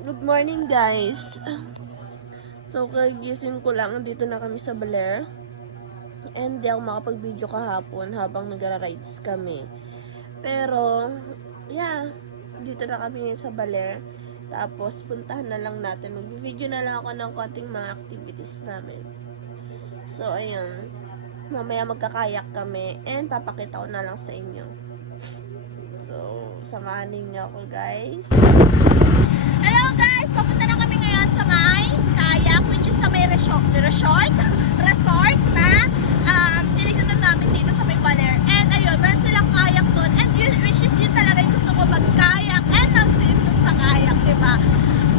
Good morning guys. So kagising ko lang, dito na kami sa Baler. And di ako makapag-video kahapon habang nagra-rides kami. Pero, yeah, dito na kami sa Baler. Tapos puntahan na lang natin. Mag-video na lang ako ng konting mga activities namin. So ayun, mamaya magkakayak kami and papakita ko na lang sa inyo. So, samahan ninyo ako guys. Hello guys! Papunta na kami ngayon sa may kayak, which is sa may resort na tinignan namin dito sa may Baler. And ayun, meron silang kayak doon. And which is yun talaga yung gusto ko mag-kayak and mag-swimsuit sa kayak, diba?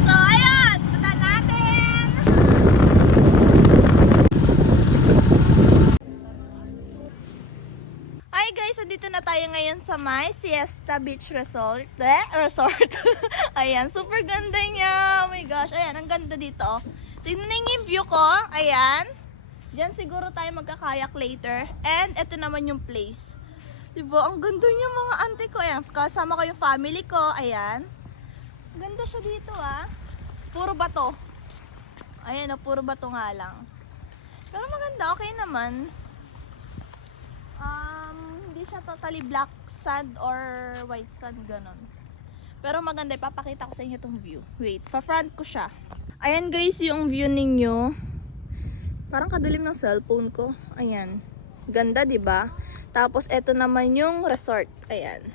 So ayun, punta natin! Hi guys, andito na tayo ngayon sa may Siesta Beach Resort. Ayan, super ganda niya. Oh my gosh, ayan, ang ganda dito. Tingnan niyo yung view ko. Ayan. Diyan siguro tayo magkakayak later. And ito naman yung place. Diba, ang ganda niya mga auntie ko. Ayan, kasama ko yung family ko. Ayan. Ganda siya dito ah. Puro bato. Ayan, oh, puro bato nga lang. Pero maganda, okay naman. Hindi siya totally black sand or white sand, ganon. Pero maganda, ipapakita ko sa inyo itong view. Wait, pa-front ko siya. Ayan guys, yung view ninyo. Parang kadilim ng cellphone ko. Ayan. Ganda, diba? Tapos, eto naman yung resort. Ayan.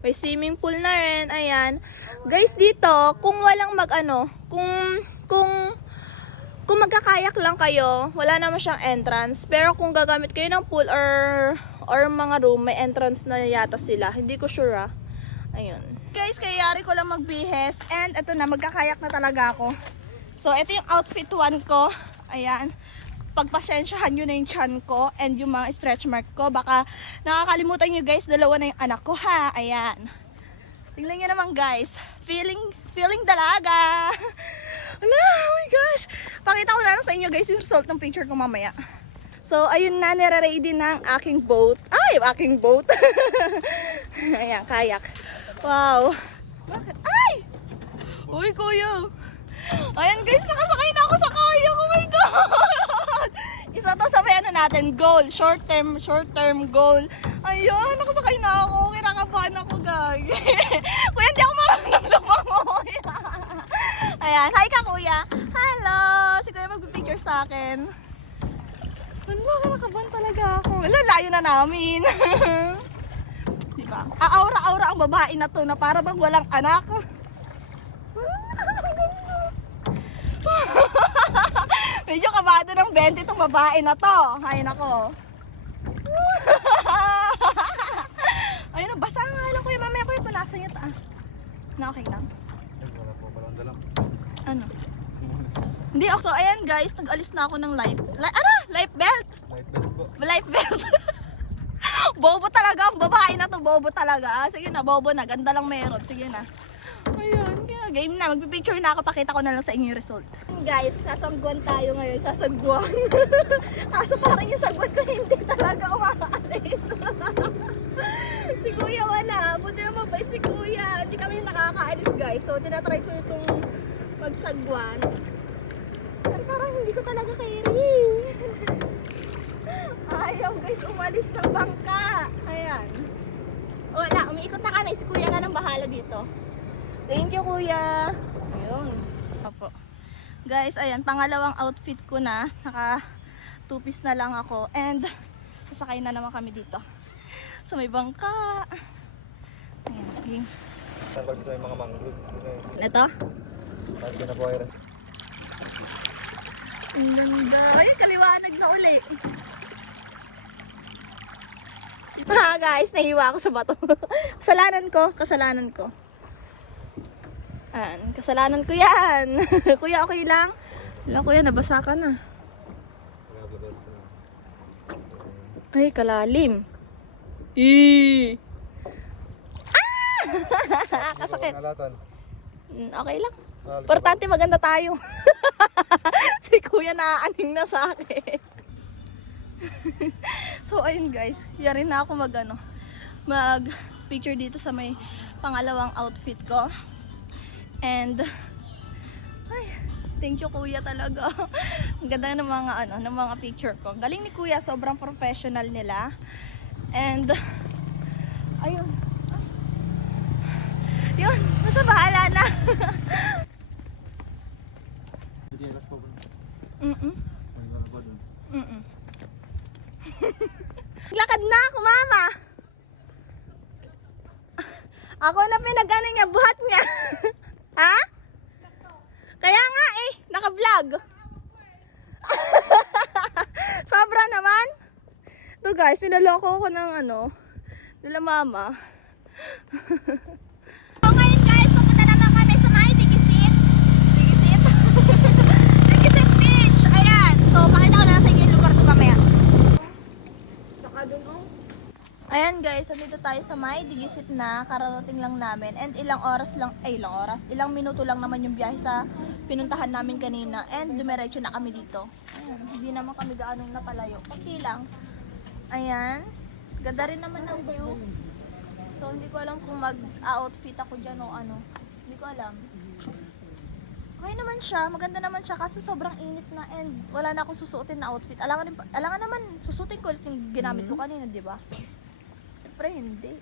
May swimming pool na rin. Ayan. Guys, dito, kung walang kung magkakayak lang kayo, wala naman siyang entrance. Pero kung gagamit kayo ng pool or mga room, may entrance na yata sila. Hindi ko sure ah. Ayun. Guys, kayari ko lang magbihes. And ito na, magkakayak na talaga ako. So, ito yung outfit 1 ko. Ayan. Pagpasensyahan nyo na yung chan ko and yung mga stretch mark ko. Baka nakakalimutan nyo guys, dalawa na yung anak ko ha. Ayan. Tingnan nyo naman guys. Feeling dalaga. Ala, oh my gosh. Pakita ko na lang sa inyo guys yung result ng picture ko mamaya. So, ayun na, nire-ready na ang aking boat. Ay, aking boat. Ayan, kayak. Wow. Bakit? Ay! Uy, kuya. Ayan guys, nakasakay na ako sa kayak. Oh my God! Isa to sa may ano natin, goal. Short term goal. Ayun, nakasakay na ako. Kinakabahan ako, guys. Kuya, hindi ako marunong lumangoy. Ayan, hi ka kuya. Hello! Si kuya magpipicture sa akin. Ano, kinakabahan talaga ako. Wala, layo na namin. Diba? Aura-aura ang babae na to na para bang walang anak. Medyo kabado ng 20 itong babae na to. Ay nako. Ayun na, basa nga lang kuya. Mamaya kuya, punasan niya ta. Na okay lang. Wala po palang dalang. Ano? Hindi ako. So, ayan guys, nag-alis na ako ng life belt. Life vest po. Life vest. Bobo talaga ang babae na to. Bobo talaga. Sige na, bobo na. Ganda lang meron. Sige na. Ayun. Game na. Magpipicture na ako. Pakita ko na lang sa inyo yung result. Guys, sasagwan tayo ngayon. Sasagwan. Kaso parang yung sagwan ko hindi talaga umaalis. Si kuya wala. Buti na mabait si kuya. Hindi kami nakakaalis guys. So, tinatry ko itong magsagwan. Pero parang hindi ko talaga carry. Ayaw guys, umalis ng bangka. Ayan. Wala, umiikot na kami. Si kuya na lang bahala dito. Thank you kuya. Ayun. Opo. Guys, ayan, pangalawang outfit ko na. Naka two-piece na lang ako. And sasakay na naman kami dito. So may bangka. Ayan, okay. Pag sa mga mangrove. Ito? Pag ginabuhay rin. Ang ganda. Ayun, kaliwanag na uli. Guys, nahiwa ako sa bato. Kasalanan ko. Ayan, kasalanan ko yan. Kuya, okay lang? Wala kuya, nabasa ka na. Ay, kalalim. Kasakit. Okay lang. Importante maganda tayo. Si kuya naaaning na sa akin. So ayun guys, yari na ako mag picture dito sa may pangalawang outfit ko. And Ay, thank you kuya talaga. Ang ganda ng mga ng mga picture ko. Galing ni kuya, sobrang professional nila. And ayun. Yun, basta bahala na. Bitilas po ba? Ano po doon? Lakad na ako, mama. Ako na pinag-ano niya, buhat niya. Ha? Kaya nga eh, naka-vlog. Sobra naman. Ito guys, niloloko ko ng nila mama. So ngayon guys, pupunta naman kami sa may Digisit. Digisit? Digisit Beach. Ayan. So, pakita ko na sa inyo yung lugar ko mamaya. Ayan guys, nandito tayo sa may Digisit na, kararating lang namin. And ilang minuto lang naman yung biyahe sa pinuntahan namin kanina. And dumiretso na kami dito. Ayan, hindi naman kami gaanong napalayo. Kunti lang. Ayan, ganda rin naman ng view. So hindi ko alam kung mag-outfit ako dyan o ano. Hindi ko alam. Okay naman siya, maganda naman siya kasi sobrang init na and wala na akong susuotin na outfit. Alangan naman, susutin ko ulit yung ginamit ko kanina, di ba? Siyempre hindi.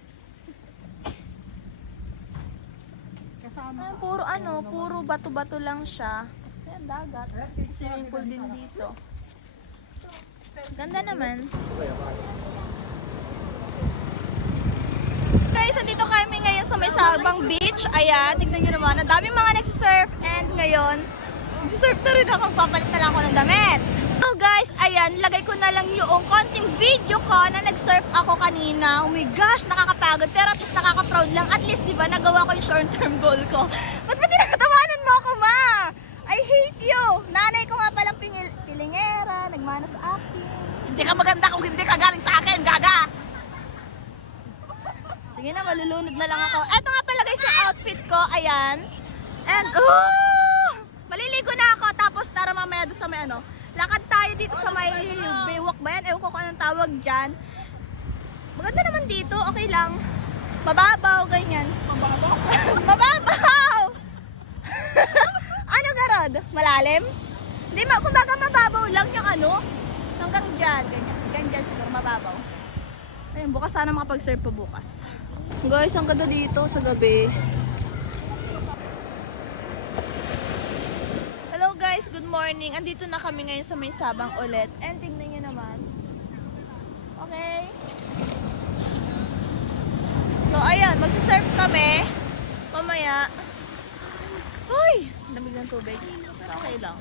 Kasama. Puro bato-bato lang siya. Kasi dagat. Swimming pool din dito. Ganda naman. Guys, nandito kami ngayon sa may Sabang Beach. Ayan, tignan nyo naman. Ang daming mga nagsisurf. And ngayon, nagsisurf na rin ako. Papalit na lang ako ng damit. So guys, ayan, lagay ko na lang yung konting video ko na nag-surf ako kanina. Oh my gosh, nakakapagod. Pero at least nakaka-proud lang. At least, di ba, nagawa ko yung short-term goal ko. Ba't ba tinakatawanan mo ako, ma? I hate you! Nanay ko nga palang pilingera, nagmana sa akin. Hindi ka maganda kung hindi ka galing sa akin, gaga! Sige na, malulunod na lang ako. Eto nga pala guys yung outfit ko, ayan. And, maliligo na ako, tapos tara mamaya doon sa may lakad tayo dito sa may Baywalk ba yan? Ewan ko kung anong tawag dyan. Maganda naman dito, okay lang. Mababaw, ganyan. Mababaw? Mababaw! Ano garod? Malalim? Hindi, kumbaga mababaw lang yung hanggang dyan. Ganyan dyan siguro, mababaw. Ayun, bukas sana makapag-surf pa bukas. Guys, ang ganda dito sa gabi. Hello guys, good morning. Andito na kami ngayon sa may Sabang ulit. And tingnan nyo naman. Okay. So ayan, magsisurf kami. Mamaya. Uy! Lamig ng tubig. Pero okay lang.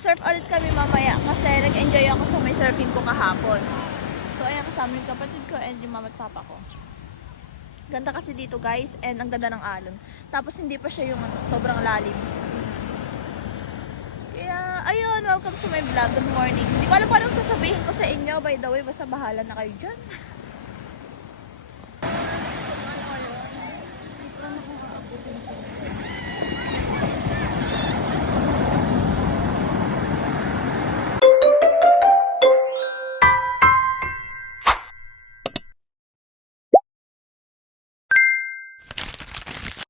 Surf ulit kami mamaya kasi nag-enjoy ako sa may surfing ko kahapon. So ayan, kasama yung kapatid ko and yung mama at papa ko. Ganda kasi dito guys and ang ganda ng alon. Tapos hindi pa siya yung sobrang lalim. Kaya ayun, welcome to my vlog. Good morning. Hindi ko alam kung anong sasabihin ko sa inyo. By the way, basta bahala na kayo dyan.